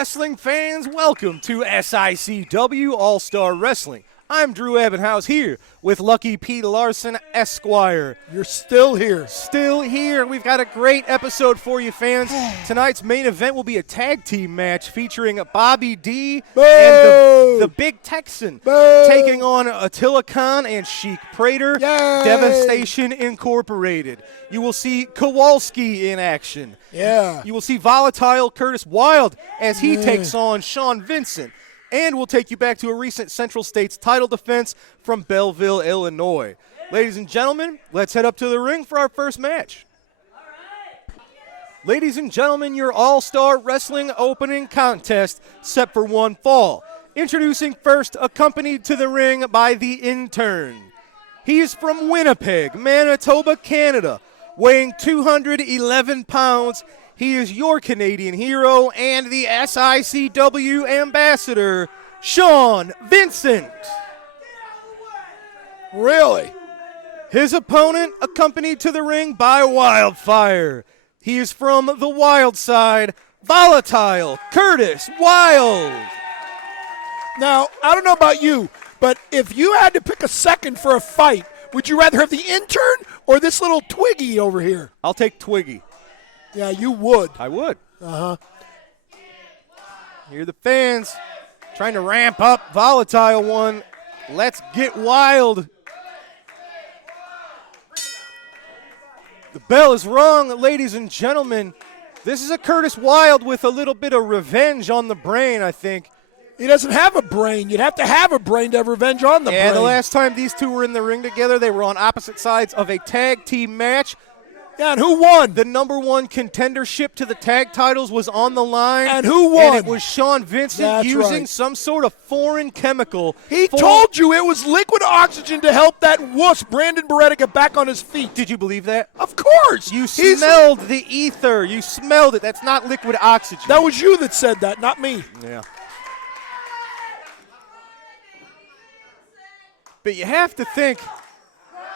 wrestling fans, welcome to SICW All-Star Wrestling. I'm Drew Ebenhouse here with Lucky P. Larson, Esquire. You're still here. Still here. We've got a great episode for you, fans. Tonight's main event will be a tag team match featuring Bobby D and the Big Texan taking on Attila Khan and Sheik Prater. Yay! Devastation Incorporated. You will see Kowalski in action. Yeah. You will see volatile Curtis Wilde as he takes on Sean Vincent. And we'll take you back to a recent Central States title defense from Belleville, Illinois. Ladies and gentlemen, let's head up to the ring for our first match. Ladies and gentlemen, your All-Star Wrestling opening contest set for one fall. Introducing first, accompanied to the ring by the intern. He is from Winnipeg, Manitoba, Canada, weighing 211 pounds. He is your Canadian hero and the SICW ambassador, Sean Vincent. Really? His opponent, accompanied to the ring by Wildfire. He is from the Wild side, volatile Curtis Wilde. Now, I don't know about you, but if you had to pick a second for a fight, would you rather have the intern or this little Twiggy over here? I'll take Twiggy. Yeah, you would. I would. Uh-huh. Here are the fans trying to ramp up Volatile One. Let's get wild. The bell is rung, ladies and gentlemen. This is a Curtis Wilde with a little bit of revenge on the brain, I think. He doesn't have a brain. You'd have to have a brain to have revenge on the brain. Yeah, the last time these two were in the ring together, they were on opposite sides of a tag team match. Yeah, and who won? The #1 contendership to the tag titles was on the line. And who won? And it was Sean Vincent using some sort of foreign chemical. He told you it was liquid oxygen to help that wuss, Brandon Beretta, get back on his feet. Did you believe that? Of course. You smelled the ether. You smelled it. That's not liquid oxygen. That was you that said that, not me. Yeah. But you have to think,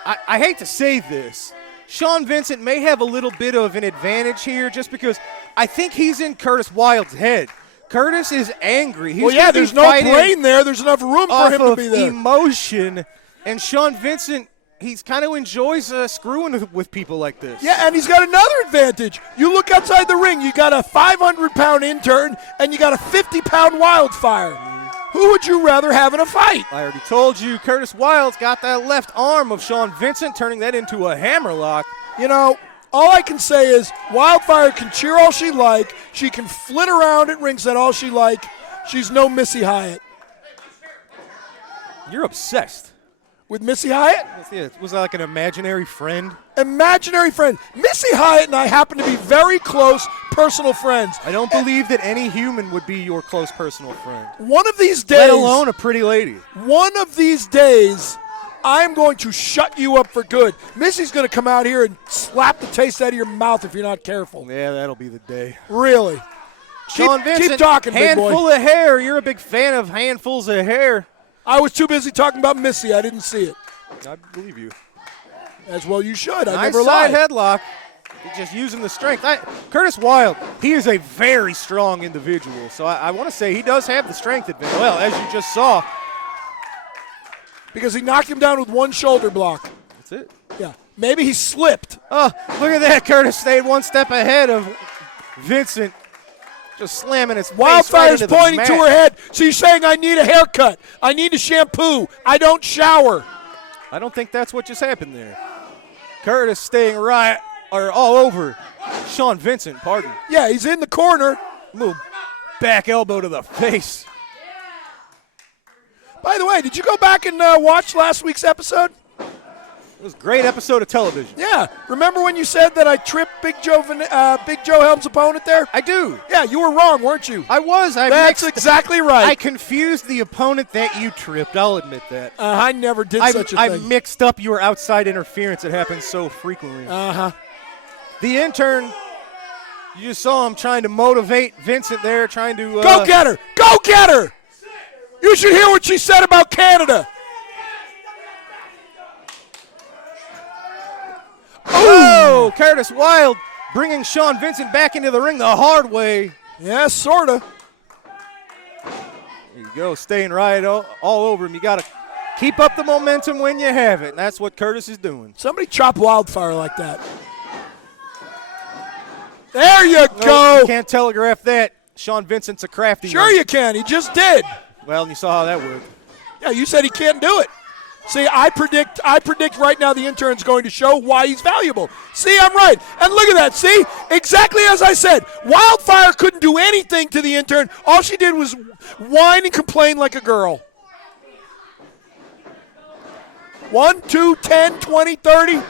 I hate to say this, Sean Vincent may have a little bit of an advantage here just because I think he's in Curtis Wilde's head. Curtis is angry. He's there's no brain there. There's enough room for him to be there. Emotion. And Sean Vincent, he's kind of enjoys screwing with people like this. Yeah, and he's got another advantage. You look outside the ring, you got a 500-pound intern, and you got a 50-pound Wildfire. Who would you rather have in a fight? I already told you, Curtis Wilde's got that left arm of Sean Vincent, turning that into a hammerlock. You know, all I can say is Wildfire can cheer all she like. She can flit around at ringside all she like. She's no Missy Hyatt. You're obsessed. With Missy Hyatt? Was that like an imaginary friend? Imaginary friend. Missy Hyatt and I happen to be very close personal friends. I don't believe that any human would be your close personal friend. One of these days. Let alone a pretty lady. One of these days, I'm going to shut you up for good. Missy's going to come out here and slap the taste out of your mouth if you're not careful. Yeah, that'll be the day. Really? Sean Vincent, keep talking, big boy. Handful of hair. You're a big fan of handfuls of hair. I was too busy talking about Missy. I didn't see it. I believe you. As well you should. I nice never lied. Side headlock. He's just using the strength. Curtis Wilde, he is a very strong individual. So I want to say he does have the strength advantage. Well, as you just saw. Because he knocked him down with one shoulder block. That's it. Yeah. Maybe he slipped. Oh, look at that. Curtis stayed one step ahead of Vincent. Just slamming his face Wildfire's right into pointing the to mat. her head. She's saying, I need a haircut. I need a shampoo. I don't shower. I don't think that's what just happened there. Curtis staying right, or all over Sean Vincent, pardon. Yeah, he's in the corner. Little back elbow to the face. By the way, did you go back and watch last week's episode? It was a great episode of television. Yeah. Remember when you said that I tripped Big Joe Helm's opponent there? I do. Yeah, you were wrong, weren't you? I was. That's exactly right. I confused the opponent that you tripped. I'll admit that. I never did such a thing. I mixed up your outside interference. It happens so frequently. Uh-huh. The intern, you just saw him trying to motivate Vincent there, trying to... Go get her! Go get her! You should hear what she said about Canada. Oh, Curtis Wilde bringing Sean Vincent back into the ring the hard way. Yeah, sort of. There you go, staying right all over him. You got to keep up the momentum when you have it, and that's what Curtis is doing. Somebody chop Wildfire like that. There you Nope, go. You can't telegraph that. Sean Vincent's a crafty Sure one. you can. He just did. Well, you saw how that worked. Yeah, you said he can't do it. See, I predict right now the intern's going to show why he's valuable. See, I'm right. And look at that. See, exactly as I said. Wildfire couldn't do anything to the intern. All she did was whine and complain like a girl. 1, 2, 10, 20, 30.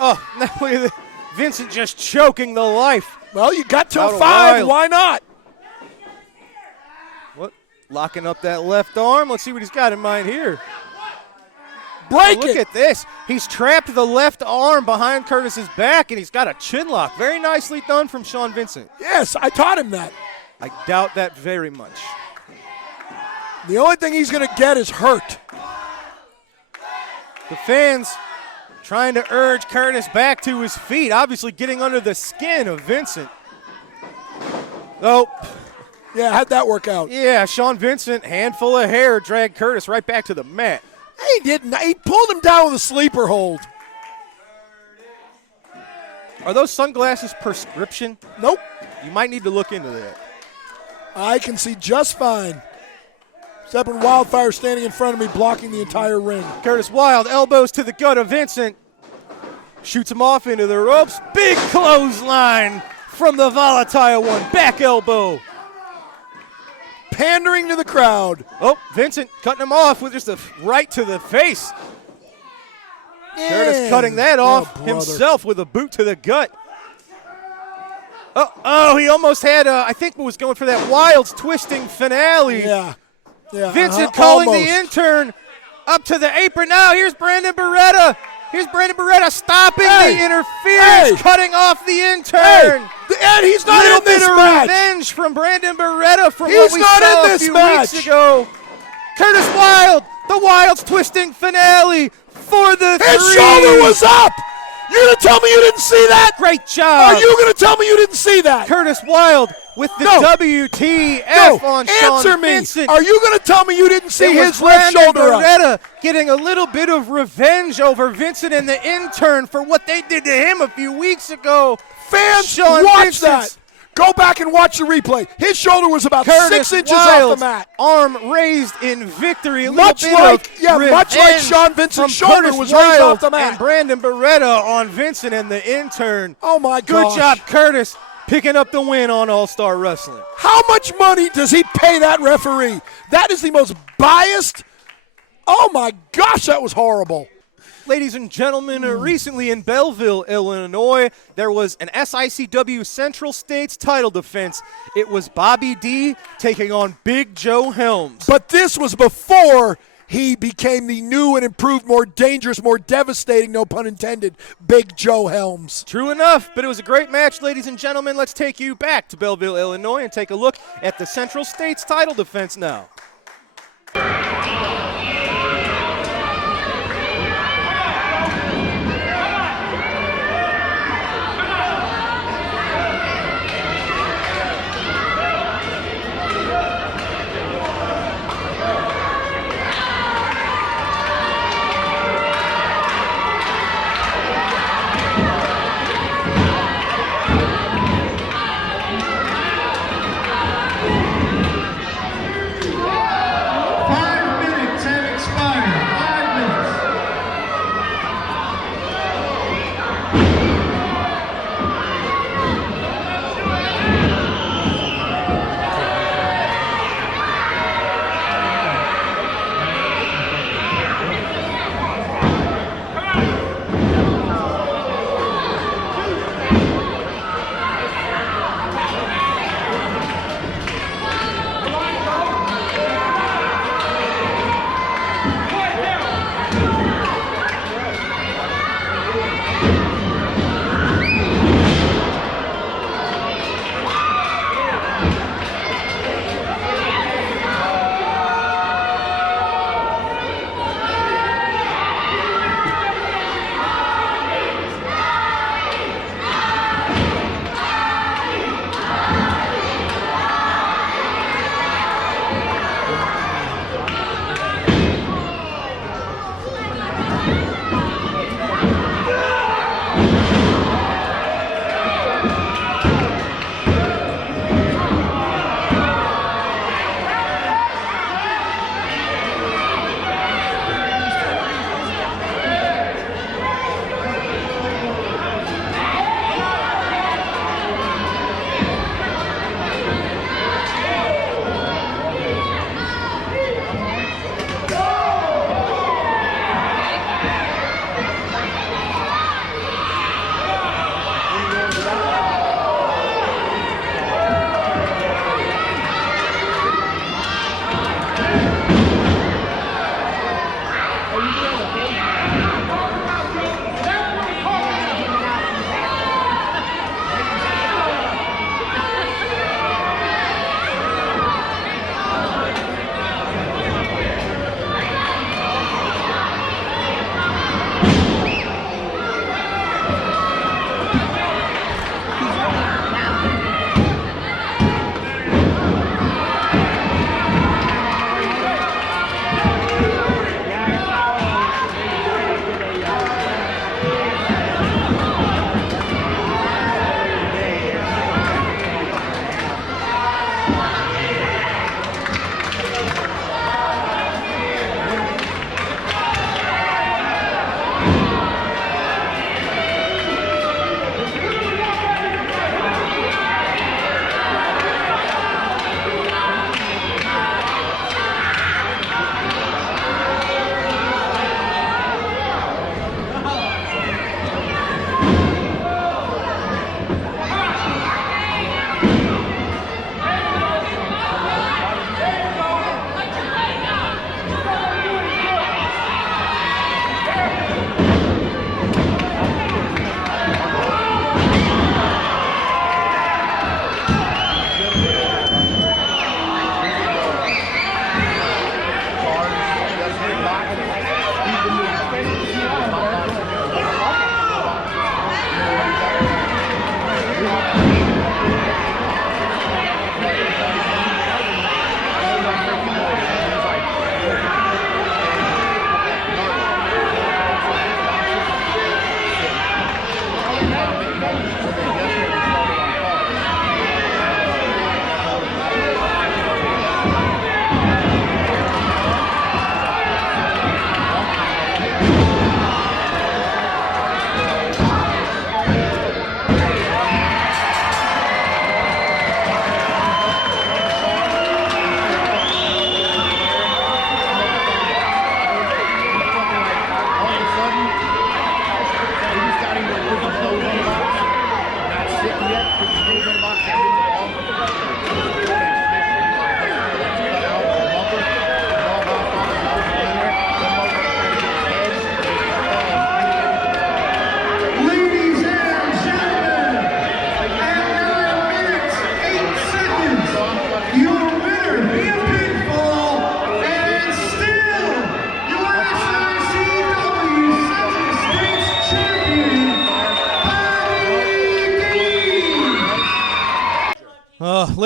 Oh, now look at this. Vincent just choking the life. Well, you got till Out of 5. Wilde. Why not? What? Locking up that left arm. Let's see what he's got in mind here. Break Look it. at this. He's trapped the left arm behind Curtis's back, and he's got a chin lock. Very nicely done from Sean Vincent. Yes, I taught him that. I doubt that very much. The only thing he's going to get is hurt. The fans trying to urge Curtis back to his feet, obviously getting under the skin of Vincent. Oh, Yeah, how'd that work out? yeah, Sean Vincent, handful of hair, dragged Curtis right back to the mat. He didn't. He pulled him down with a sleeper hold. Are those sunglasses prescription? Nope. You might need to look into that. I can see just fine. Except when Wildfire standing in front of me blocking the entire ring. Curtis Wilde, elbows to the gut of Vincent. Shoots him off into the ropes. Big clothesline from the volatile one. Back elbow. Pandering to the crowd. Oh, Vincent cutting him off with just a right to the face. Curtis cutting that off brother. himself with a boot to the gut. Oh, he almost had, I think was going for that Wilde's twisting finale. Yeah. Vincent calling almost. the intern up to the apron. Now here's Brandon Beretta. Here's Brandon Beretta stopping the interference, cutting off the intern. And he's not Little in this bit of match. revenge from Brandon Beretta from He's what we not saw in a this few match. weeks ago. Curtis Wilde, the Wilde's twisting finale for the His three. shoulder was up. You're going to tell me you didn't see that? Great job. Are you going to tell me you didn't see that? Curtis Wilde with the No. WTF on Sean Answer me. Vincent. Are you going to tell me you didn't see It was his left Brandon shoulder up? Beretta getting a little bit of revenge over Vincent and the intern for what they did to him a few weeks ago. Fans, Sean watch Vincent's that. Go back and watch the replay. His shoulder was about Curtis 6 inches Wilde's off the mat. arm raised in victory. A Much little bit like- of yeah, much like revenge Sean Vincent's from shoulder Curtis was raised Wilde off the mat. And Brandon Beretta on Vincent and the intern. Oh, my Good gosh. job, Curtis, picking up the win on All-Star Wrestling. How much money does he pay that referee? That is the most biased. Oh, my gosh, that was horrible. Ladies and gentlemen, recently in Belleville, Illinois, there was an SICW Central States title defense. It was Bobby D taking on Big Joe Helms. But this was before he became the new and improved, more dangerous, more devastating, no pun intended, Big Joe Helms. True enough, but it was a great match, ladies and gentlemen. Let's take you back to Belleville, Illinois, and take a look at the Central States title defense now.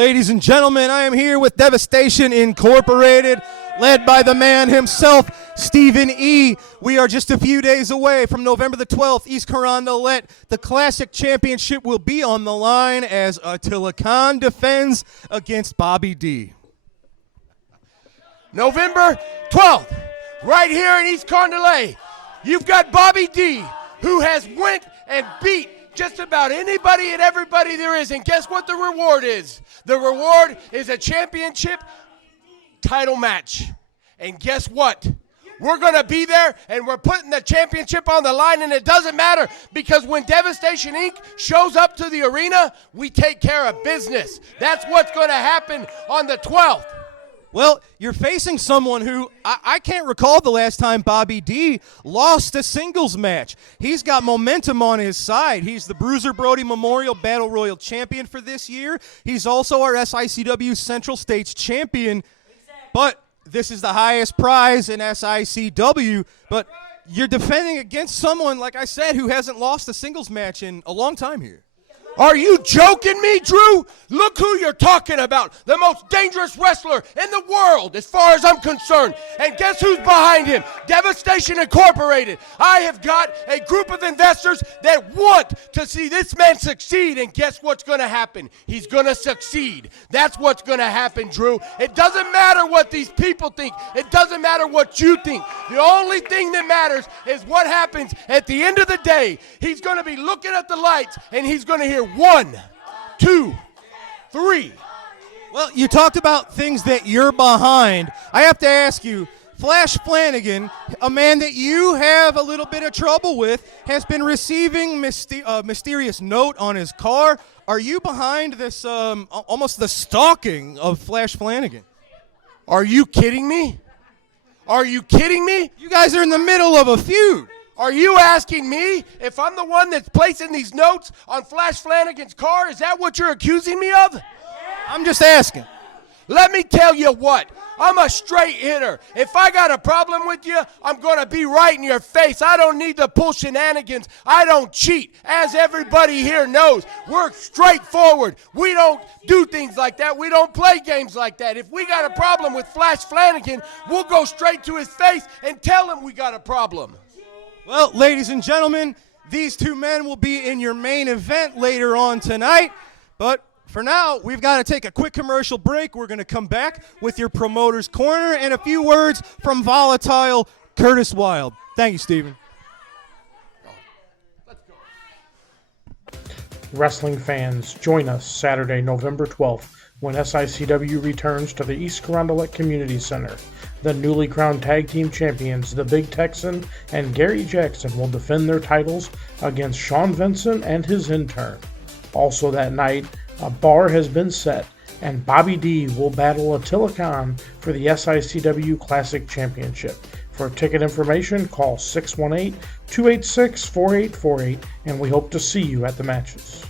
Ladies and gentlemen, I am here with Devastation Incorporated, led by the man himself, Stephen E. We are just a few days away from November the 12th, East Carondelet. The Classic Championship will be on the line as Attila Khan defends against Bobby D. November 12th, right here in East Carondelet, you've got Bobby D, who has went and beat just about anybody and everybody there is. And guess what the reward is? The reward is a championship title match. And guess what? We're going to be there, and we're putting the championship on the line, and it doesn't matter because when Devastation Inc. shows up to the arena, we take care of business. That's what's going to happen on the 12th. Well, you're facing someone who I can't recall the last time Bobby D lost a singles match. He's got momentum on his side. He's the Bruiser Brody Memorial Battle Royal champion for this year. He's also our SICW Central States champion. But this is the highest prize in SICW. But you're defending against someone, like I said, who hasn't lost a singles match in a long time here. Are you joking me, Drew? Look who you're talking about. The most dangerous wrestler in the world as far as I'm concerned. And guess who's behind him? Devastation Incorporated. I have got a group of investors that want to see this man succeed. And guess what's going to happen? He's going to succeed. That's what's going to happen, Drew. It doesn't matter what these people think. It doesn't matter what you think. The only thing that matters is what happens at the end of the day. He's going to be looking at the lights and he's going to hear 1, 2, 3. Well, you talked about things that you're behind. I have to ask you, Flash Flanagan, a man that you have a little bit of trouble with, has been receiving mysterious note on his car. Are you behind this almost the stalking of Flash Flanagan? Are you kidding me? Are you kidding me? You guys are in the middle of a feud. Are you asking me if I'm the one that's placing these notes on Flash Flanagan's car? Is that what you're accusing me of? I'm just asking. Let me tell you what. I'm a straight hitter. If I got a problem with you, I'm going to be right in your face. I don't need to pull shenanigans. I don't cheat. As everybody here knows, we're straightforward. We don't do things like that. We don't play games like that. If we got a problem with Flash Flanagan, we'll go straight to his face and tell him we got a problem. Well, ladies and gentlemen, these two men will be in your main event later on tonight. But for now, we've got to take a quick commercial break. We're going to come back with your promoter's corner and a few words from volatile Curtis Wilde. Thank you, Stephen. Wrestling fans, join us Saturday, November 12th, when SICW returns to the East Carondelet Community Center. The newly crowned tag team champions, the Big Texan and Gary Jackson, will defend their titles against Sean Vincent and his intern. Also that night, a bar has been set, and Bobby D will battle Attila Khan for the SICW Classic Championship. For ticket information, call 618-286-4848, and we hope to see you at the matches.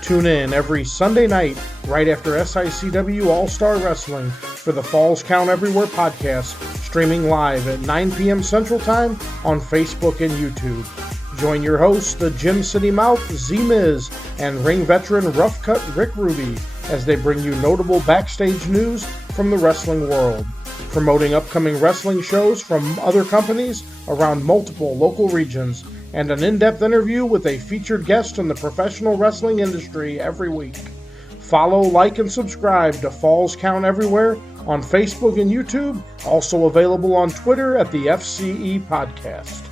Tune in every Sunday night right after SICW All-Star Wrestling for the Falls Count Everywhere podcast, streaming live at 9 p.m. Central Time on Facebook and YouTube. Join your hosts, the Gym City Mouth, Z-Miz, and ring veteran Rough Cut Rick Ruby as they bring you notable backstage news from the wrestling world, promoting upcoming wrestling shows from other companies around multiple local regions, and an in-depth interview with a featured guest in the professional wrestling industry every week. Follow, like, and subscribe to Falls Count Everywhere on Facebook and YouTube, also available on Twitter at the FCE Podcast.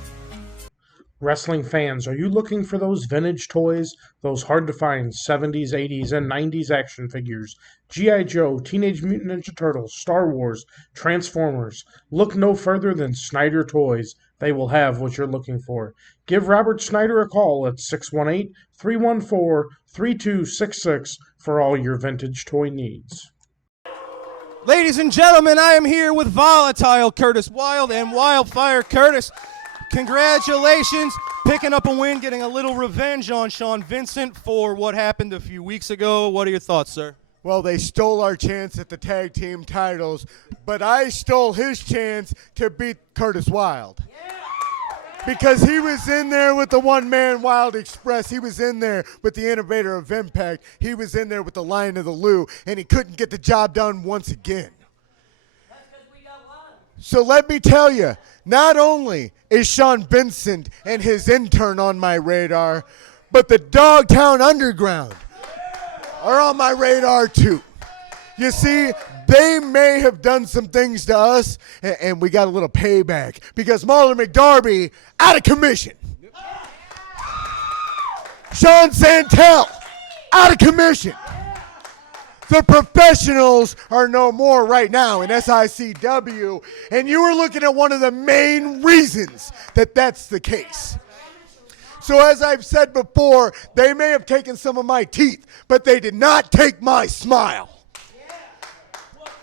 Wrestling fans, are you looking for those vintage toys, those hard-to-find 70s, 80s, and 90s action figures? G.I. Joe, Teenage Mutant Ninja Turtles, Star Wars, Transformers. Look no further than Snyder Toys. They will have what you're looking for. Give Robert Snyder a call at 618-314-3266 for all your vintage toy needs. Ladies and gentlemen, I am here with volatile Curtis Wilde and Wildfire Curtis. Congratulations, picking up a win, getting a little revenge on Sean Vincent for what happened a few weeks ago. What are your thoughts, sir? Well, they stole our chance at the tag team titles, but I stole his chance to beat Curtis Wilde. Because he was in there with the one-man Wilde Express. He was in there with the innovator of Impact. He was in there with the Lion of the Lou, and he couldn't get the job done once again. So let me tell you, not only is Sean Vincent and his intern on my radar, but the Dogtown Underground are on my radar too. You see, they may have done some things to us, and we got a little payback because Marlon McDarby out of commission. Sean Santel out of commission. The professionals are no more right now in SICW, and you are looking at one of the main reasons that that's the case. So as I've said before, they may have taken some of my teeth, but they did not take my smile.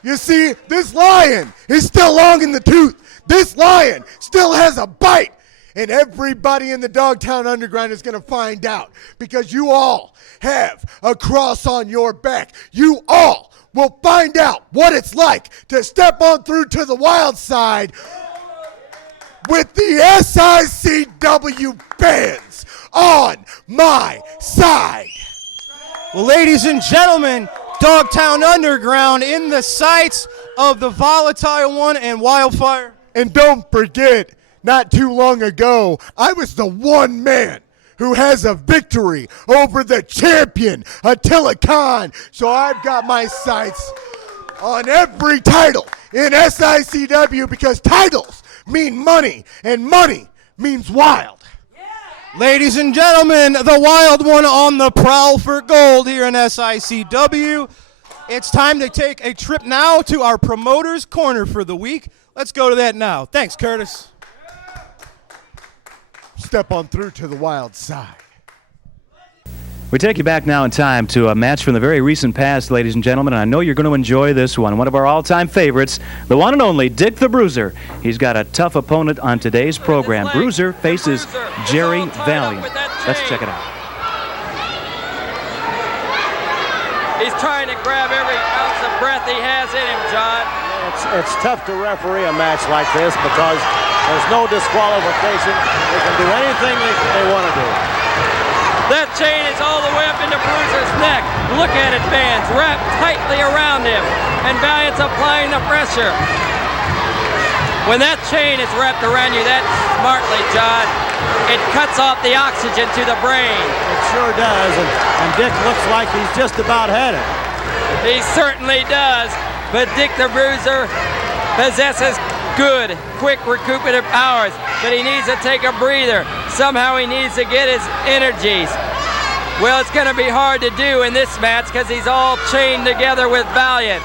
You see, this lion is still long in the tooth. This lion still has a bite. And everybody in the Dogtown Underground is going to find out because you all have a cross on your back. You all will find out what it's like to step on through to the wild side with the SICW bands on my side. Well, ladies and gentlemen, Dogtown Underground in the sights of the Volatile One and Wildfire. And don't forget, not too long ago, I was the one man who has a victory over the champion, Attila Khan. So I've got my sights on every title in SICW because titles mean money, and money means wild. Ladies and gentlemen, the Wild One on the prowl for gold here in SICW. It's time to take a trip now to our promoter's corner for the week. Let's go to that now. Thanks, Curtis. Step on through to the wild side. We take you back now in time to a match from the very recent past, ladies and gentlemen, and I know you're going to enjoy this one. One of our all-time favorites, the one and only Dick the Bruiser. He's got a tough opponent on today's program. Bruiser faces Jerry Valiant. Let's check it out. He's trying to grab every ounce of breath he has in him, John. It's tough to referee a match like this because there's no disqualification. They can do anything they want to do. That chain is all the way up into Bruiser's neck. Look at it, fans. Wrapped tightly around him. And Valiant's applying the pressure. When that chain is wrapped around you that smartly, John, it cuts off the oxygen to the brain. It sure does. And Dick looks like he's just about had it. He certainly does. But Dick the Bruiser possesses good, quick recuperative powers, but he needs to take a breather. Somehow he needs to get his energies. Well, it's going to be hard to do in this match because he's all chained together with Valiant.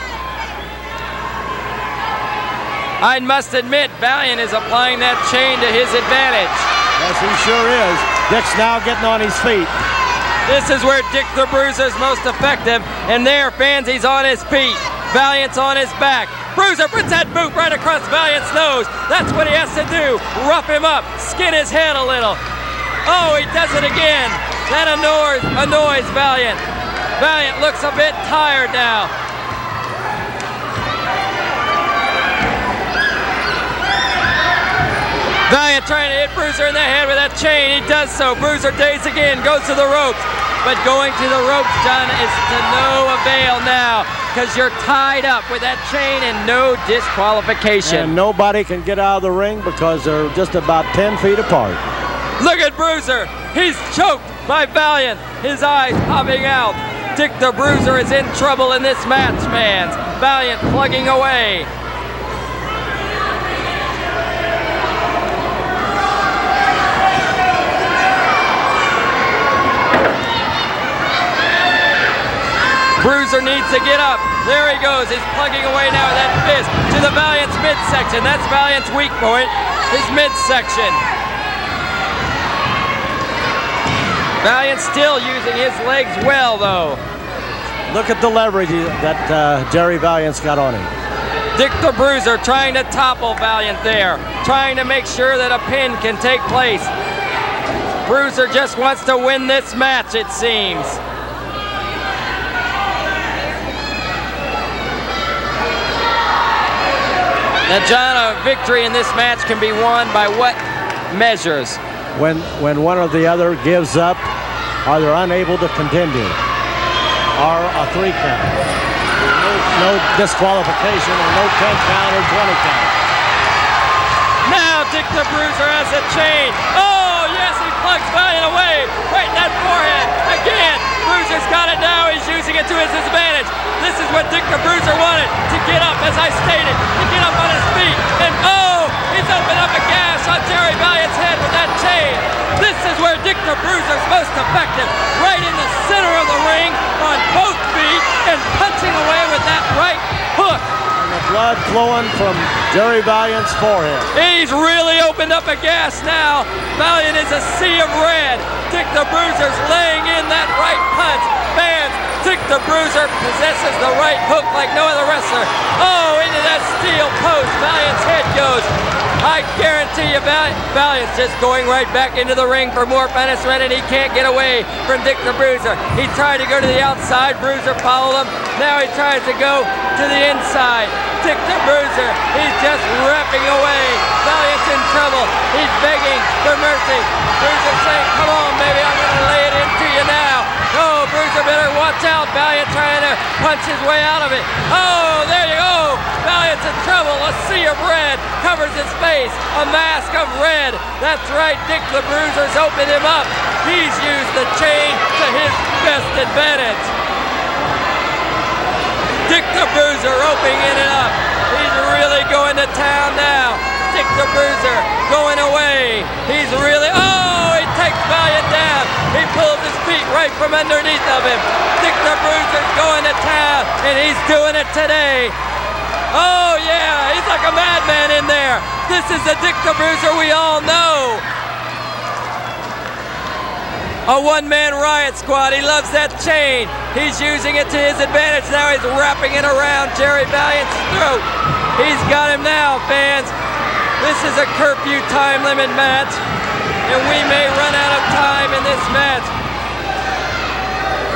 I must admit, Valiant is applying that chain to his advantage. Yes, he sure is. Dick's now getting on his feet. This is where Dick the Bruiser is most effective, and there, fans, he's on his feet. Valiant's on his back. Bruiser puts that boot right across Valiant's nose. That's what he has to do. Rough him up, skin his head a little. Oh, he does it again. That annoys Valiant. Valiant looks a bit tired now. Valiant trying to hit Bruiser in the head with that chain. He does so. Bruiser dazed again, goes to the ropes. But going to the ropes, John, is to no avail now because you're tied up with that chain and no disqualification. And nobody can get out of the ring because they're just about 10 feet apart. Look at Bruiser. He's choked by Valiant. His eyes popping out. Dick the Bruiser is in trouble in this match, fans. Valiant plugging away. Bruiser needs to get up. There he goes. He's plugging away now with that fist to the Valiant's midsection. That's Valiant's weak point, his midsection. Valiant still using his legs well, though. Look at the leverage that Jerry Valiant's got on him. Dick the Bruiser trying to topple Valiant there, trying to make sure that a pin can take place. Bruiser just wants to win this match, it seems. Now, John, a victory in this match can be won by what measures. When one or the other gives up, or they're unable to continue, or a 3 count. No disqualification, or no 10 count or 20 count. Now Dick the Bruiser has a chain. Oh, yes, he plugs Valiant away. Right in that forehead. Again, Bruiser's got it now. He's using it to his advantage. This is what Dick the Bruiser wanted, to get up, as I stated, to get up on his feet. And oh, he's opened up a gash on Jerry Valiant's head with that chain. This is where Dick the Bruiser's most effective. Right in the center of the ring on both feet and punching away with that right hook. The blood flowing from Jerry Valiant's forehead. He's really opened up a gas now. Valiant is a sea of red. Dick the Bruiser's laying in that right punch. Fans, Dick the Bruiser possesses the right hook like no other wrestler. Oh, into that steel post. Valiant's head goes. I guarantee you Valiant's just going right back into the ring for more punishment, and he can't get away from Dick the Bruiser. He tried to go to the outside. Bruiser followed him. Now he tries to go to the inside. Dick the Bruiser, he's just ripping away. Valiant's in trouble. He's begging for mercy. Bruiser saying, come on, baby, I'm going to lay it into you now. Oh, Bruiser better watch out. Valiant trying to punch his way out of it. Oh, there you go. Valiant's in trouble. A sea of red covers his face. A mask of red. That's right, Dick the Bruiser's opened him up. He's used the chain to his best advantage. Dick the Bruiser opening it up. He's really going to town now. Dick the Bruiser going away. He's really, oh, he takes Valiant down. He pulls his feet right from underneath of him. Dick the Bruiser's going to town, and he's doing it today. Oh, yeah, he's like a madman in there. This is the Dick the Bruiser we all know. A one-man riot squad. He loves that chain. He's using it to his advantage. Now he's wrapping it around Jerry Valiant's throat. He's got him now, fans. This is a curfew time limit match, and we may run out of time in this match.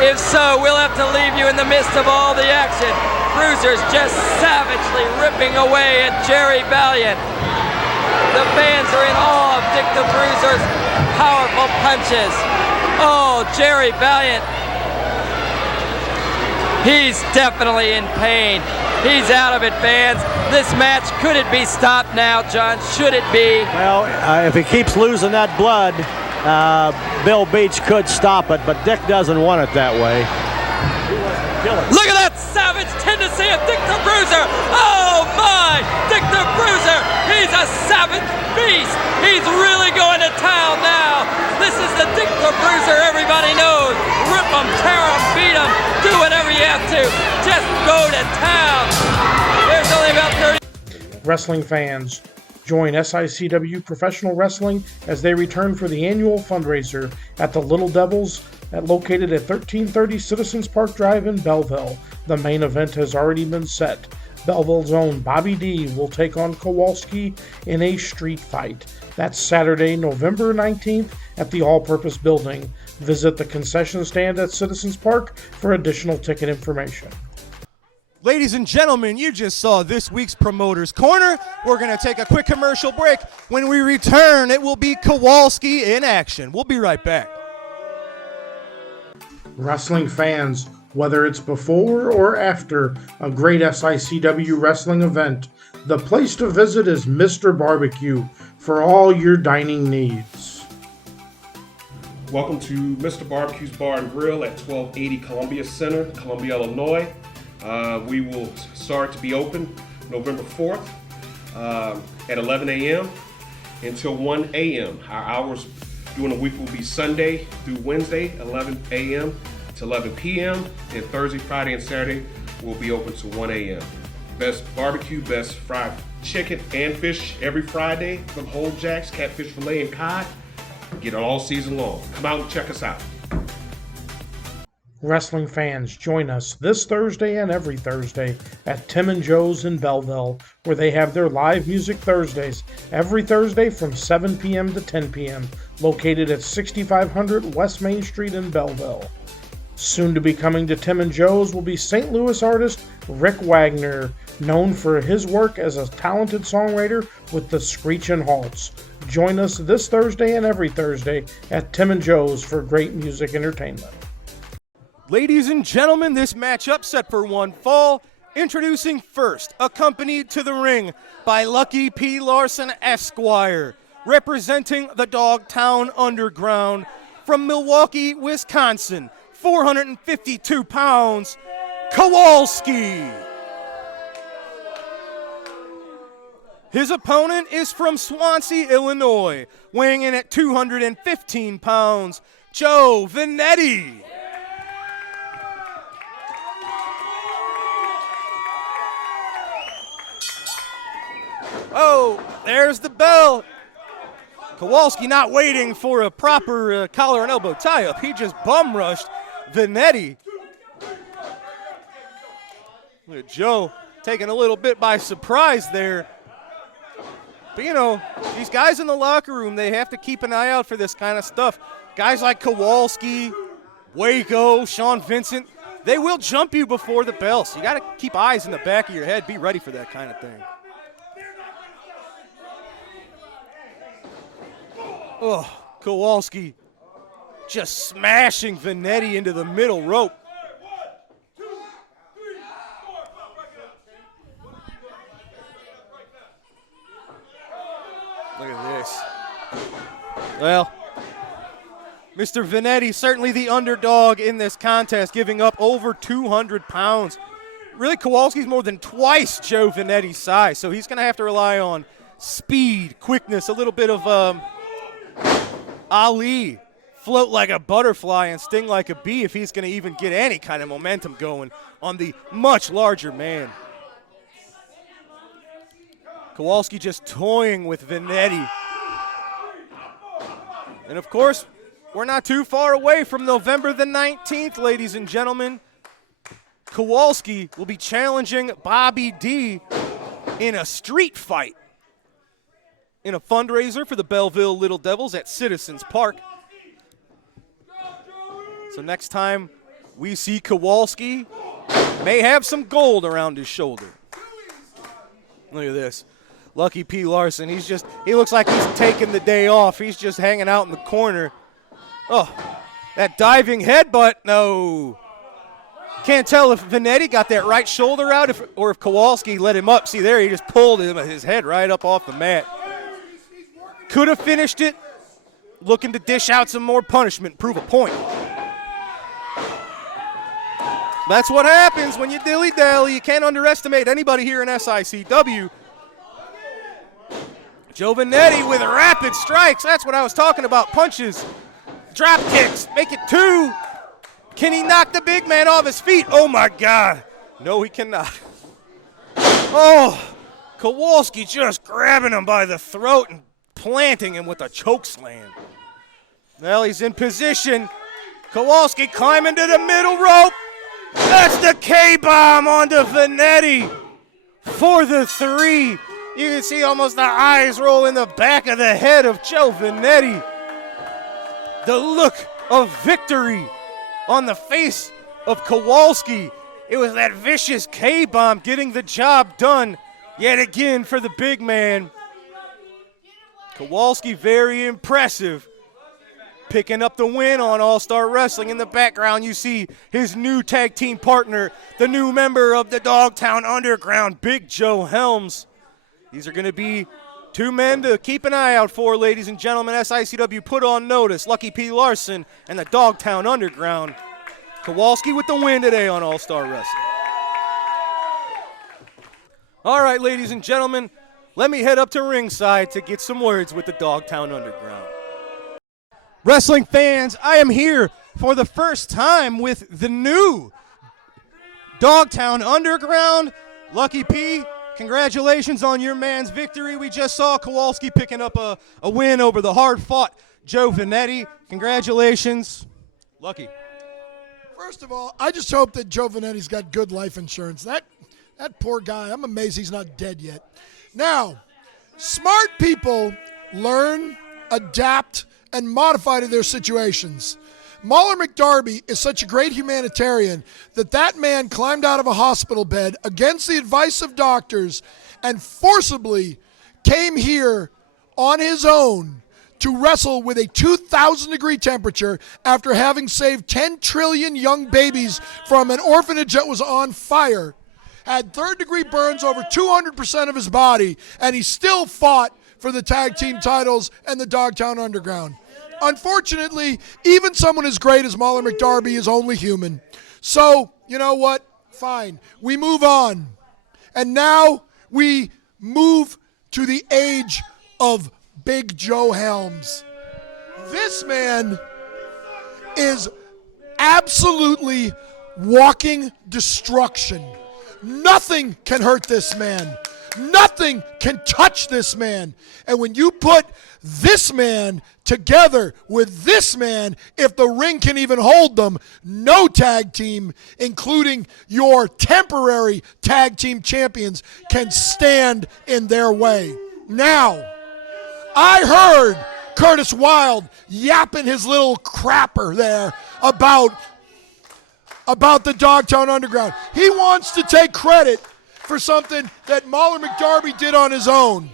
If so, we'll have to leave you in the midst of all the action. Bruiser's just savagely ripping away at Jerry Valiant. The fans are in awe of Dick the Bruiser's powerful punches. Oh, Jerry Valiant. He's definitely in pain. He's out of it, fans. This match, could it be stopped now, John? Should it be? Well, if he keeps losing that blood, Bill Beach could stop it, but Dick doesn't want it that way. Look at that savage tendency of Dick the Bruiser. Oh, my! Dick the Bruiser, he's a savage beast. He's really going to town now. This is the Dick the Bruiser everybody knows. Rip him, tear him, beat him, do whatever you have to. Just go to town. There's only about 30. Wrestling fans, join SICW Professional Wrestling as they return for the annual fundraiser at the Little Devils located at 1330 Citizens Park Drive in Belleville. The main event has already been set. Belleville's own Bobby D will take on Kowalski in a street fight. That's Saturday, November 19th at the All-Purpose Building. Visit the concession stand at Citizens Park for additional ticket information. Ladies and gentlemen, you just saw this week's Promoter's Corner. We're going to take a quick commercial break. When we return, it will be Kowalski in action. We'll be right back. Wrestling fans, whether it's before or after a great SICW wrestling event, the place to visit is Mr. Barbecue for all your dining needs. Welcome to Mr. Barbecue's Bar and Grill at 1280 Columbia Center, Columbia, Illinois. We will start to be open November 4th at 11 a.m. until 1 a.m. Our hours during the week will be Sunday through Wednesday, 11 a.m. to 11 p.m. and Thursday, Friday, and Saturday will be open to 1 a.m. Best barbecue, best fried chicken and fish every Friday from Whole Jacks, catfish fillet, and cod. Get it all season long. Come out and check us out. Wrestling fans, join us this Thursday and every Thursday at Tim and Joe's in Belleville, where they have their live music Thursdays every Thursday from 7 p.m. to 10 p.m., located at 6500 West Main Street in Belleville. Soon to be coming to Tim and Joe's will be St. Louis artist Rick Wagner, known for his work as a talented songwriter with the Screechin' Halts. Join us this Thursday and every Thursday at Tim and Joe's for great music entertainment. Ladies and gentlemen, this matchup set for one fall. Introducing first, accompanied to the ring by Lucky P. Larson Esquire, representing the Dogtown Underground from Milwaukee, Wisconsin, 452 pounds, Kowalski. His opponent is from Swansea, Illinois, weighing in at 215 pounds, Joe Vinetti. Oh, there's the bell. Kowalski not waiting for a proper collar and elbow tie-up. He just bum-rushed Vinetti. Look at Joe taken a little bit by surprise there. But, you know, these guys in the locker room, they have to keep an eye out for this kind of stuff. Guys like Kowalski, Waco, Sean Vincent, they will jump you before the bell. So you got to keep eyes in the back of your head. Be ready for that kind of thing. Oh, Kowalski just smashing Vinetti into the middle rope. Look at this. Well, Mr. Vinetti, certainly the underdog in this contest, giving up over 200 pounds. Really, Kowalski's more than twice Joe Vinetti's size, so he's going to have to rely on speed, quickness, a little bit of Ali, float like a butterfly and sting like a bee if he's going to even get any kind of momentum going on the much larger man. Kowalski just toying with Vinetti. And of course, we're not too far away from November the 19th, ladies and gentlemen. Kowalski will be challenging Bobby D in a street fight in a fundraiser for the Belleville Little Devils at Citizens Park. So next time we see Kowalski, may have some gold around his shoulder. Look at this. Lucky P. Larson, he looks like he's taking the day off. He's just hanging out in the corner. Oh, that diving headbutt, no. Can't tell if Vinetti got that right shoulder out or if Kowalski let him up. See there, he just pulled his head right up off the mat. Could have finished it, looking to dish out some more punishment, prove a point. That's what happens when you dilly-dally. You can't underestimate anybody here in SICW. Joe Vinetti with rapid strikes. That's what I was talking about. Punches, drop kicks, make it two. Can he knock the big man off his feet? Oh, my God. No, he cannot. Oh, Kowalski just grabbing him by the throat and planting him with a choke slam. Well, he's in position. Kowalski climbing to the middle rope. That's the K-bomb onto Vinetti for the three. You can see almost the eyes roll in the back of the head of Joe Vinetti. The look of victory on the face of Kowalski. It was that vicious K-bomb getting the job done yet again for the big man. Kowalski very impressive, picking up the win on All-Star Wrestling. In the background, you see his new tag team partner, the new member of the Dogtown Underground, Big Joe Helms. These are going to be two men to keep an eye out for, ladies and gentlemen. SICW put on notice. Lucky P. Larson and the Dogtown Underground. Kowalski with the win today on All-Star Wrestling. All right, ladies and gentlemen, let me head up to ringside to get some words with the Dogtown Underground. Wrestling fans, I am here for the first time with the new Dogtown Underground. Lucky P, congratulations on your man's victory. We just saw Kowalski picking up a win over the hard-fought Joe Vinetti. Congratulations. Lucky. First of all, I just hope that Joe Vinetti's got good life insurance. That poor guy, I'm amazed he's not dead yet. Now, smart people learn, adapt, and modify to their situations. Mahler McDarby is such a great humanitarian that man climbed out of a hospital bed against the advice of doctors and forcibly came here on his own to wrestle with a 2,000-degree temperature after having saved 10 trillion young babies from an orphanage that was on fire, had third-degree burns over 200% of his body, and he still fought for the tag team titles and the Dogtown Underground. Unfortunately, even someone as great as Mahler McDarby is only human. So, you know what? Fine. We move on. And now we move to the age of Big Joe Helms. This man is absolutely walking destruction. Nothing can hurt this man. Nothing can touch this man. And when you put this man together with this man, if the ring can even hold them, no tag team, including your temporary tag team champions, can stand in their way. Now, I heard Curtis Wilde yapping his little crapper there about the Dogtown Underground. He wants to take credit for something that Mahler McDarby did on his own.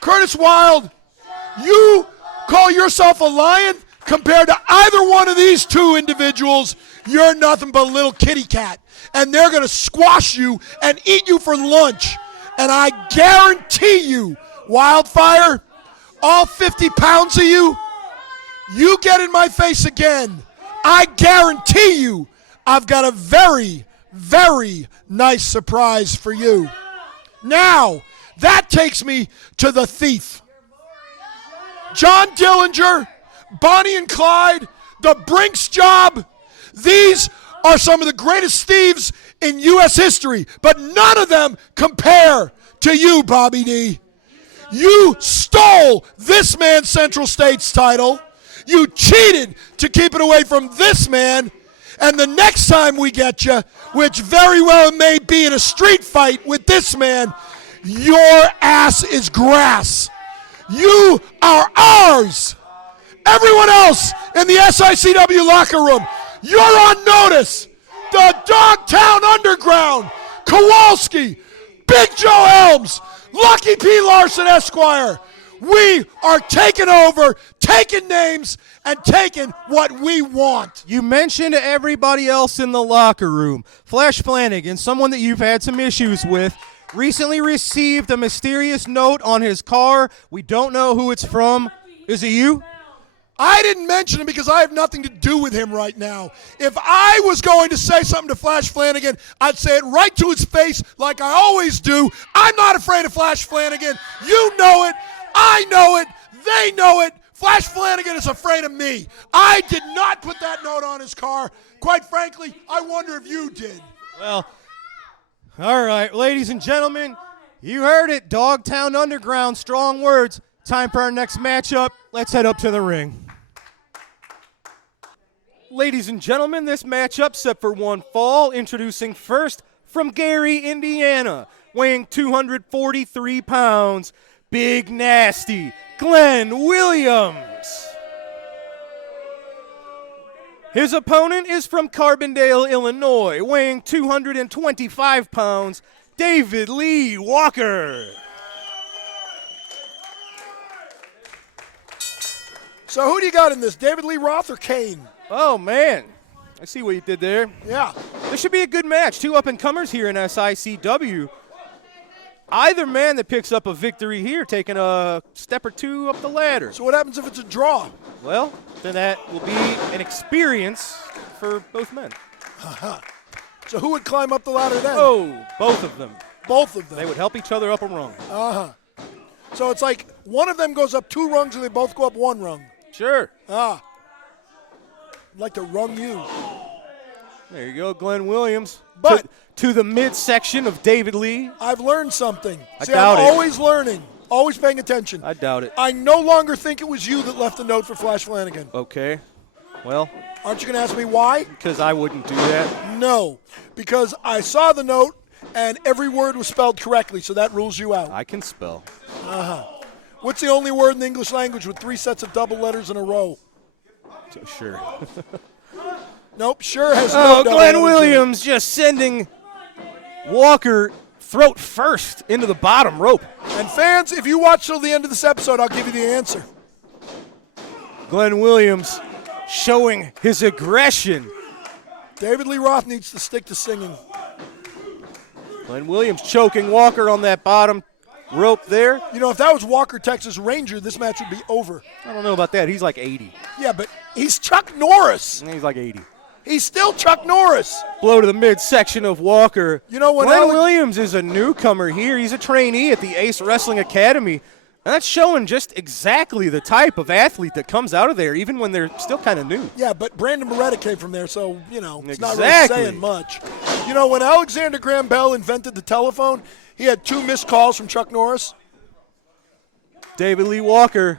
Curtis Wilde, you call yourself a lion? Compared to either one of these two individuals, you're nothing but a little kitty cat. And they're going to squash you and eat you for lunch. And I guarantee you, Wildfire, all 50 pounds of you get in my face again. I guarantee you, I've got a very, very nice surprise for you. Now, that takes me to the Thief. John Dillinger, Bonnie and Clyde, the Brinks Job. These are some of the greatest thieves in U.S. history, but none of them compare to you, Bobby D. You stole this man's Central States title. You cheated to keep it away from this man. And the next time we get you, which very well may be in a street fight with this man, your ass is grass. You are ours. Everyone else in the SICW locker room, you're on notice. The Dogtown Underground, Kowalski, Big Joe Helms, Lucky P. Larson Esquire. We are taking over, taking names, and taking what we want. You mentioned everybody else in the locker room. Flash Flanagan, someone that you've had some issues with, recently received a mysterious note on his car. We don't know who it's from. Is it you? I didn't mention him because I have nothing to do with him right now. If I was going to say something to Flash Flanagan, I'd say it right to his face like I always do. I'm not afraid of Flash Flanagan. You know it. I know it. They know it. Flash Flanagan is afraid of me. I did not put that note on his car. Quite frankly, I wonder if you did. Well, all right, ladies and gentlemen, you heard it. Dogtown Underground, strong words. Time for our next matchup. Let's head up to the ring. Ladies and gentlemen, this matchup set for one fall. Introducing first from Gary, Indiana, weighing 243 pounds, Big Nasty, Glenn Williams. His opponent is from Carbondale, Illinois, weighing 225 pounds, David Lee Walker. So who do you got in this, David Lee Roth or Kane? Oh, man. I see what you did there. Yeah. This should be a good match. Two up-and-comers here in SICW. Either man that picks up a victory here taking a step or two up the ladder. So what happens if it's a draw? Well, then that will be an experience for both men. So who would climb up the ladder then? Oh, both of them. Both of them. They would help each other up a rung. So it's like one of them goes up 2 rungs and they both go up 1 rung. Sure. I'd like to rung you. There you go, Glenn Williams. But to the midsection of David Lee. I've learned something. I doubt I'm it. always learning, always paying attention. I doubt it. I no longer think it was you that left the note for Flash Flanagan. Okay. Well. Aren't you going to ask me why? Because I wouldn't do that. No, because I saw the note and every word was spelled correctly, so that rules you out. I can spell. What's the only word in the English language with 3 sets of double letters in a row? Sure. Nope, sure has no double Glenn elements in it. Williams just sending Walker throat first into the bottom rope. And fans, if you watch till the end of this episode, I'll give you the answer. Glenn Williams showing his aggression. David Lee Roth needs to stick to singing. Glenn Williams choking Walker on that bottom rope there. You know, if that was Walker, Texas Ranger, this match would be over. I don't know about that. He's like 80. Yeah, but he's Chuck Norris. He's like 80. He's still Chuck Norris. Blow to the midsection of Walker. You know what? Glenn Williams is a newcomer here. He's a trainee at the Ace Wrestling Academy. And that's showing just exactly the type of athlete that comes out of there, even when they're still kind of new. Yeah, but Brandon Moretta came from there, so, you know, it's not really Exactly. saying much. You know, when Alexander Graham Bell invented the telephone, he had 2 missed calls from Chuck Norris. David Lee Walker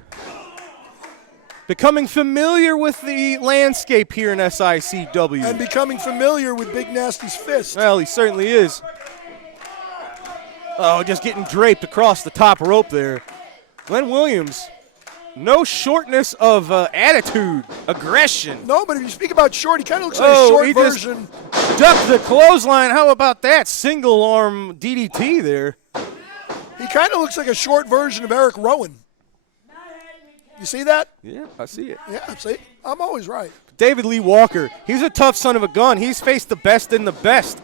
becoming familiar with the landscape here in SICW. And becoming familiar with Big Nasty's fist. Well, he certainly is. Oh, just getting draped across the top rope there. Glenn Williams, no shortness of attitude, aggression. No, but if you speak about short, he kind of looks like a short he version. just ducked the clothesline. How about that single arm DDT there? He kind of looks like a short version of Eric Rowan. You see that? Yeah, I see it. Yeah, see? I'm always right. David Lee Walker, he's a tough son of a gun. He's faced the best in the best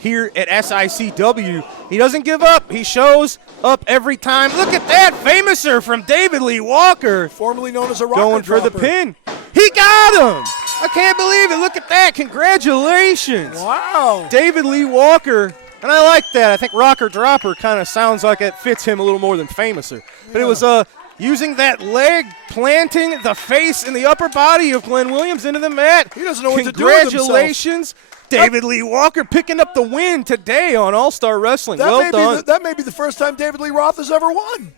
here at SICW. He doesn't give up. He shows up every time. Look at that famouser from David Lee Walker. Formerly known as a rocker Going for the dropper. pin. He got him. I can't believe it. Look at that. Congratulations. Wow. David Lee Walker. And I like that. I think rocker dropper kind of sounds like it fits him a little more than famouser. But it was using that leg, planting the face and the upper body of Glenn Williams into the mat. He doesn't know what to do with himself. Congratulations. David Lee Walker picking up the win today on All-Star Wrestling. Well done. That may be the first time David Lee Roth has ever won.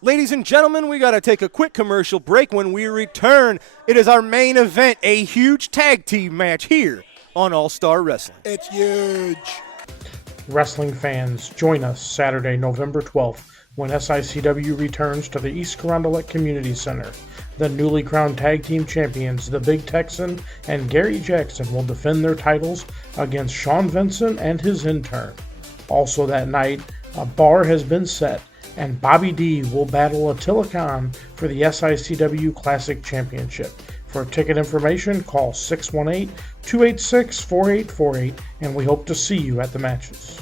Ladies and gentlemen, we got to take a quick commercial break. When we return, it is our main event, a huge tag team match here on All-Star Wrestling. It's huge. Wrestling fans, join us Saturday, November 12th, when SICW returns to the East Carondelet Community Center. The newly crowned tag team champions, the Big Texan and Gary Jackson, will defend their titles against Sean Vincent and his intern. Also that night, a bar has been set, and Bobby D will battle Attila Khan for the SICW Classic Championship. For ticket information, call 618-286-4848, and we hope to see you at the matches.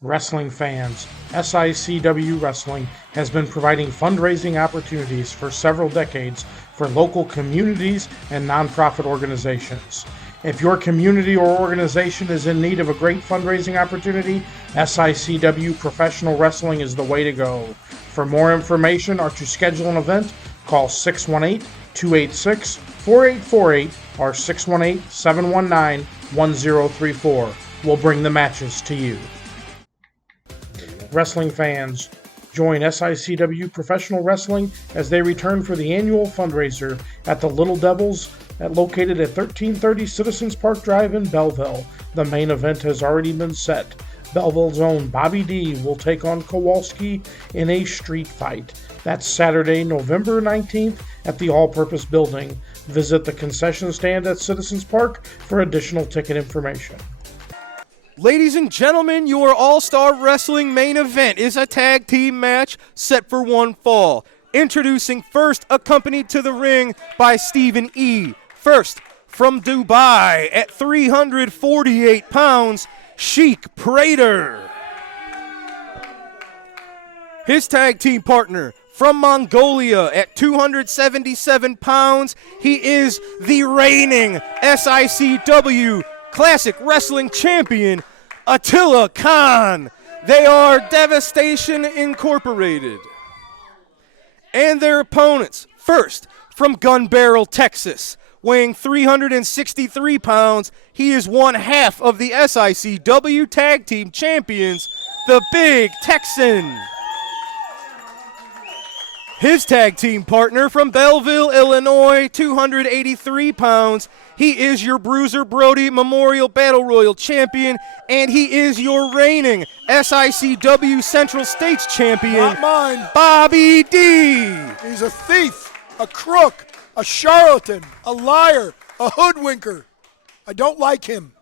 Wrestling fans, SICW Wrestling has been providing fundraising opportunities for several decades for local communities and nonprofit organizations. If your community or organization is in need of a great fundraising opportunity, SICW Professional Wrestling is the way to go. For more information or to schedule an event, call 618-286-4848 or 618-719-1034. We'll bring the matches to you. Wrestling fans, join SICW Professional Wrestling as they return for the annual fundraiser at the Little Devils located at 1330 Citizens Park Drive in Belleville. The main event has already been set. Belleville's own Bobby D will take on Kowalski in a street fight. That's Saturday, November 19th at the All-Purpose Building. Visit the concession stand at Citizens Park for additional ticket information. Ladies and gentlemen, your All-Star Wrestling main event is a tag team match set for one fall. Introducing first, accompanied to the ring by Stephen E. First, from Dubai at 348 pounds, Sheik Prater. His tag team partner, from Mongolia at 277 pounds, he is the reigning SICW Classic Wrestling Champion, Attila Khan. They are Devastation Incorporated. And their opponents, first, from Gun Barrel, Texas, weighing 363 pounds, he is one half of the SICW Tag Team Champions, the Big Texan. His tag team partner from Belleville, Illinois, 283 pounds. He is your Bruiser Brody Memorial Battle Royal Champion, and he is your reigning SICW Central States Champion, Not mine. Bobby D. He's a thief, a crook, a charlatan, a liar, a hoodwinker. I don't like him.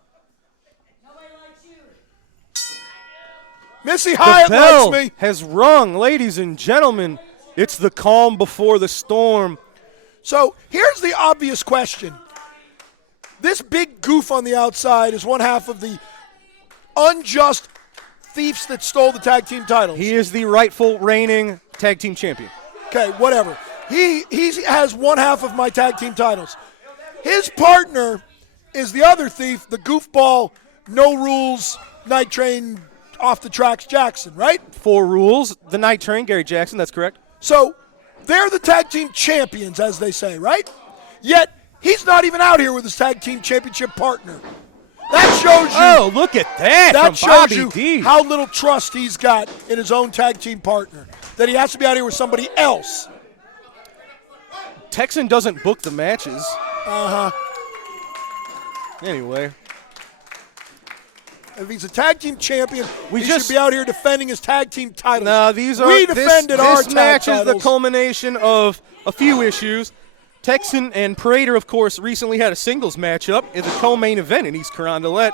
Missy Hyatt The bell likes me. has rung, ladies and gentlemen. It's the calm before the storm. So here's the obvious question. This big goof on the outside is one half of the unjust thieves that stole the tag team titles. He is the rightful reigning tag team champion. Okay, whatever. He has one half of my tag team titles. His partner is the other thief, the goofball, no rules, night train, off the tracks Jackson, right? 4 rules. The night train, Gary Jackson, that's correct. So they're the tag team champions, as they say, right? Yet he's not even out here with his tag team championship partner. That shows you. Oh, look at that! That from shows Bobby you D. how little trust he's got in his own tag team partner. That he has to be out here with somebody else. Texan doesn't book the matches. Uh-huh. Anyway. If he's a tag team champion, We he just- should be out here defending his tag team titles. No, these are we defended our this tag match titles. is the culmination of a few issues. Texan and Prater, of course, recently had a singles matchup in the co-main event in East Carondelet.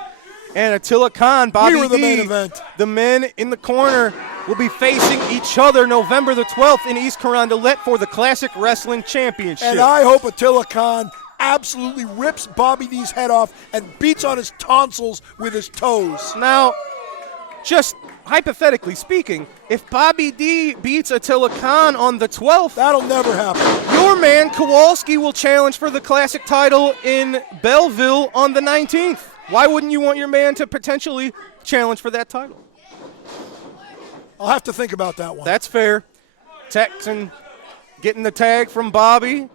And Attila Khan, Bobby We were the D, main event. the men in the corner, will be facing each other November the 12th in East Carondelet for the Classic Wrestling Championship. And I hope Attila Khan absolutely rips Bobby D's head off and beats on his tonsils with his toes. Now, just hypothetically speaking, if Bobby D beats Attila Khan on the 12th, that'll never happen. Your man Kowalski will challenge for the Classic title in Belleville on the 19th. Why wouldn't you want your man to potentially challenge for that title? I'll have to think about that one. That's fair. Texan getting the tag from Bobby.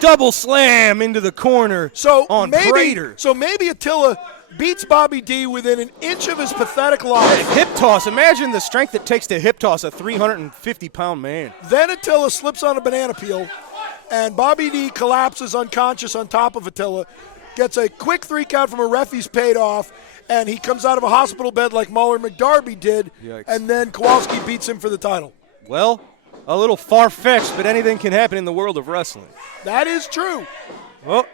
Double slam into the corner on Prater. So maybe Attila beats Bobby D within an inch of his pathetic life. Hip toss. Imagine the strength it takes to hip toss a 350-pound man. Then Attila slips on a banana peel, and Bobby D collapses unconscious on top of Attila, gets a quick 3 count from a ref he's paid off, and he comes out of a hospital bed like Muller McDarby did, Yikes. and then Kowalski beats him for the title. Well, a little far-fetched, but anything can happen in the world of wrestling. That is true. Well,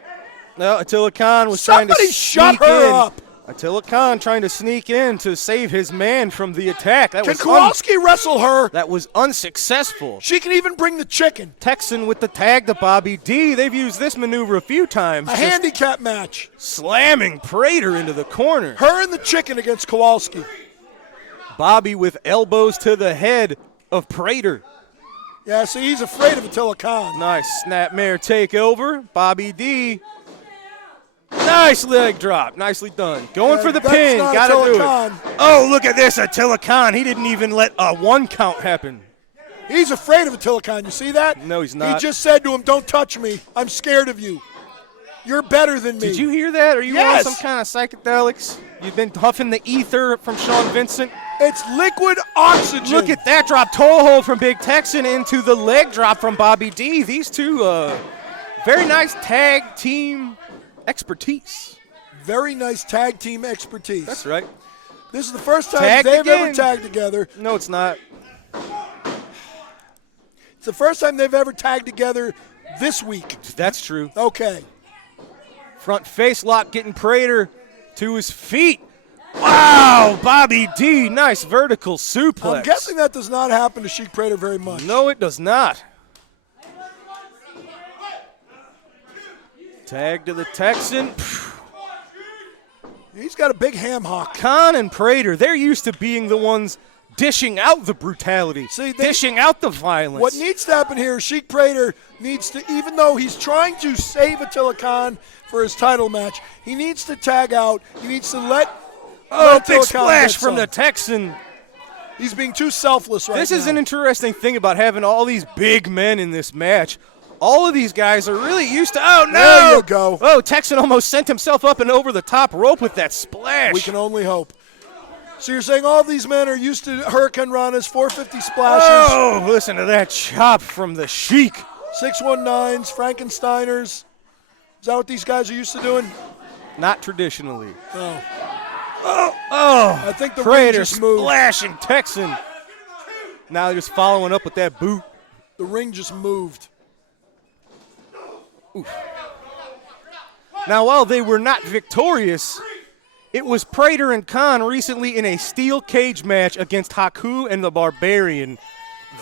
no, Attila Khan was trying to Somebody shut sneak her in. up. Attila Khan trying to sneak in to save his man from the attack. That Can was Kowalski wrestle her? That was unsuccessful. She can even bring the chicken. Texan with the tag to Bobby D. They've used this maneuver a few times. A just handicap match. slamming Prater into the corner. Her and the chicken against Kowalski. Bobby with elbows to the head of Prater. Yeah, see, he's afraid of Attila Khan. Nice snapmare takeover. Bobby D. Nice leg drop. Nicely done. Going for the that's pin. not Got to Attila do Khan. it. Oh, look at this. Attila Khan. He didn't even let a 1 count happen. He's afraid of Attila Khan. You see that? No, he's not. He just said to him, "Don't touch me. I'm scared of you. You're better than me." Did you hear that? Are you Yes. on some kind of psychedelics? You've been huffing the ether from Sean Vincent? It's liquid oxygen. Look at that drop toe hold from Big Texan into the leg drop from Bobby D. These two, very nice tag team expertise. Very nice tag team expertise. That's right. This is the first time Tagged they've again. ever tagged together. No, it's not. It's the first time they've ever tagged together this week. That's true. Okay. Front face lock getting Prater to his feet. Wow, Bobby D, nice vertical suplex. I'm guessing that does not happen to Sheik Prater very much. No, it does not. Tag to the Texan. He's got a big ham hock. Khan and Prater, they're used to being the ones dishing out the brutality, dishing out the violence. What needs to happen here is Sheik Prater needs to, even though he's trying to save Attila Khan for his title match, he needs to tag out. He needs to let Oh, let big Attila Khan splash get from the some. Texan. He's being too selfless right now. This is an interesting thing about having all these big men in this match. All of these guys are really used to, oh, no. There you go. Oh, Texan almost sent himself up and over the top rope with that splash. We can only hope. So you're saying all these men are used to Hurricane Rana's 450 splashes, Oh, listen to that chop from the Sheik. 619s, Frankensteiners. Is that what these guys are used to doing? Not traditionally. No. Oh, I think the ring Prater just moved. splashing Texan. Now they're just following up with that boot. The ring just moved. Now, while they were not victorious, it was Prater and Khan recently in a steel cage match against Haku and the Barbarian.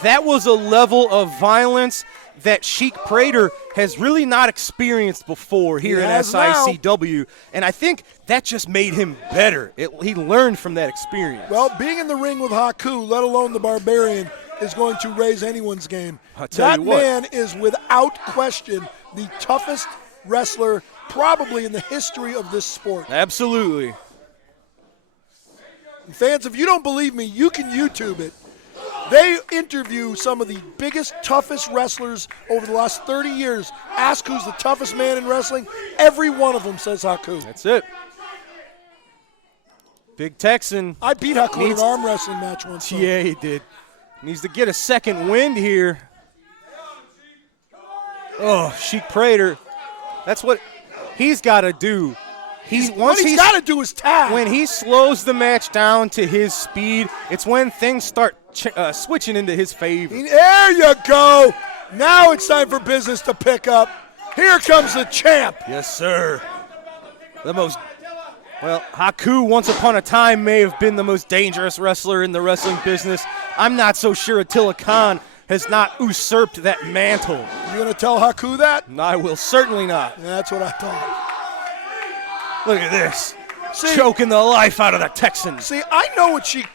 That was a level of violence that Sheik Prater has really not experienced before here at SICW. And I think that just made him better. He learned from that experience. Well, being in the ring with Haku, let alone the Barbarian, is going to raise anyone's game. That man is without question the toughest wrestler probably in the history of this sport. Absolutely. Fans, if you don't believe me, you can YouTube it. They interview some of the biggest, toughest wrestlers over the last 30 years. Ask who's the toughest man in wrestling. Every one of them says Haku. That's it. Big Texan. I beat Haku in an arm wrestling match once. So. Yeah, he did. Needs to get a second wind here. Oh, Sheik Prater. That's what he's got to do. What he's got to do is tag. When he slows the match down to his speed, it's when things start switching into his favor. There you go. Now it's time for business to pick up. Here comes the champ. Yes, sir. Haku once upon a time may have been the most dangerous wrestler in the wrestling business. I'm not so sure Attila Khan has not usurped that mantle. You going to tell Haku that? I will certainly not. Yeah, that's what I thought. Look at this. Choking the life out of the Texan. See, I know what Sheik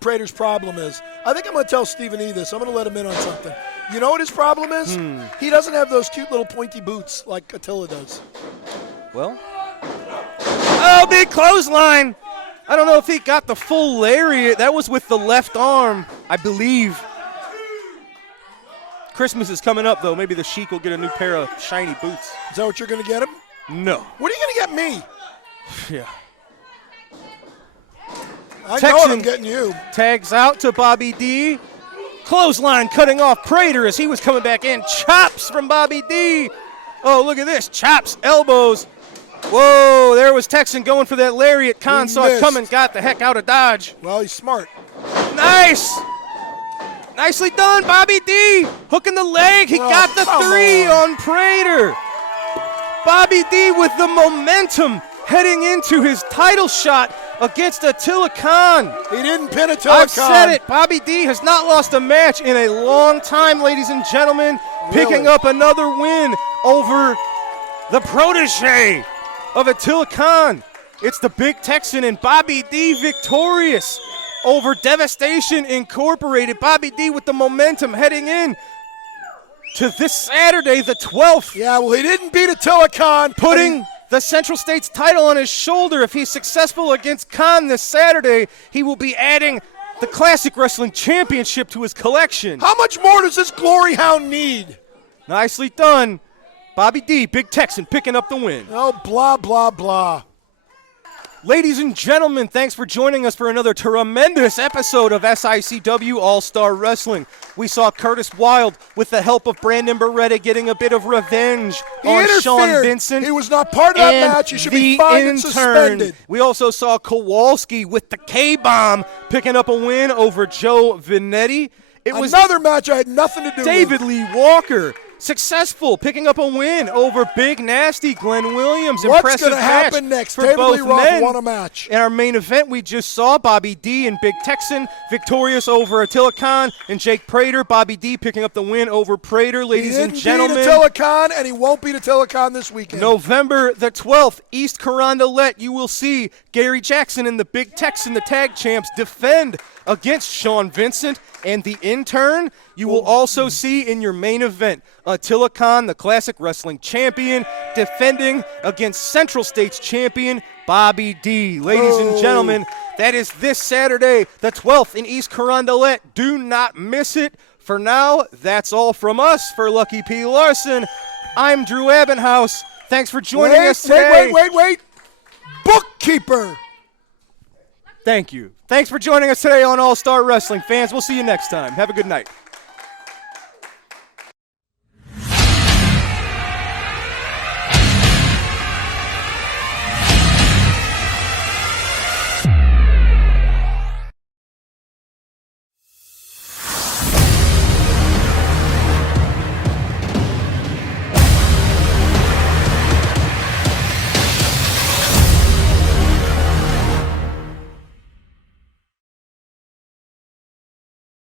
Prater's problem is. I think I'm going to tell Stephen E. this. I'm going to let him in on something. You know what his problem is? He doesn't have those cute little pointy boots like Attila does. Well. Oh, big clothesline. I don't know if he got the full lariat. That was with the left arm, I believe. Christmas is coming up, though. Maybe the Sheik will get a new pair of shiny boots. Is that what you're going to get him? No. What are you going to get me? Yeah. I know what I'm getting you. Tags out to Bobby D. Clothesline cutting off Prater as he was coming back in. Chops from Bobby D. Oh, look at this. Chops, elbows. Whoa, there was Texan going for that lariat. Khan saw it coming, got the heck out of Dodge. Well, he's smart. Nice. Nicely done, Bobby D. Hooking the leg. He got the 3 on Prater. Bobby D with the momentum heading into his title shot against Attila Khan. He didn't pin Attila Khan. I've said it. Bobby D has not lost a match in a long time, ladies and gentlemen. Picking up another win over the protege of Attila Khan. It's the Big Texan and Bobby D victorious over Devastation Incorporated. Bobby D with the momentum heading in to this Saturday, the 12th. Yeah, well, he didn't beat Attila Khan. Putting the Central States title on his shoulder. If he's successful against Khan this Saturday, he will be adding the Classic Wrestling Championship to his collection. How much more does this Glory Hound need? Nicely done. Bobby D, Big Texan, picking up the win. Oh, blah, blah, blah. Ladies and gentlemen, thanks for joining us for another tremendous episode of SICW All-Star Wrestling. We saw Curtis Wilde, with the help of Brandon Beretta, getting a bit of revenge on Sean Vincent. He was not part of that match. He should be fined and suspended. We also saw Kowalski with the K-Bomb picking up a win over Joe Vinetti. It was another match I had nothing to do with. David Lee Walker, successful, picking up a win over Big Nasty Glenn Williams. What's going to happen next? For David both Lee Roth men. won a match. In our main event, we just saw Bobby D and Big Texan victorious over Attila Khan and Jake Prater. Bobby D picking up the win over Prater, ladies and gentlemen. He didn't beat Attila Khan, and he won't beat Attila Khan this weekend. November the 12th, East Carondelet, you will see Gary Jackson and the Big Texan, the tag champs, defend against Sean Vincent and the Intern. You will also see in your main event Attila Khan, the Classic Wrestling Champion, defending against Central States Champion Bobby D. Ladies and gentlemen, that is this Saturday, the 12th in East Carondelet. Do not miss it. For now, that's all from us. For Lucky P. Larson, I'm Drew Abbenhouse. Thanks for joining us today. Wait. Bookkeeper. Thank you. Thanks for joining us today on All-Star Wrestling. Fans, we'll see you next time. Have a good night.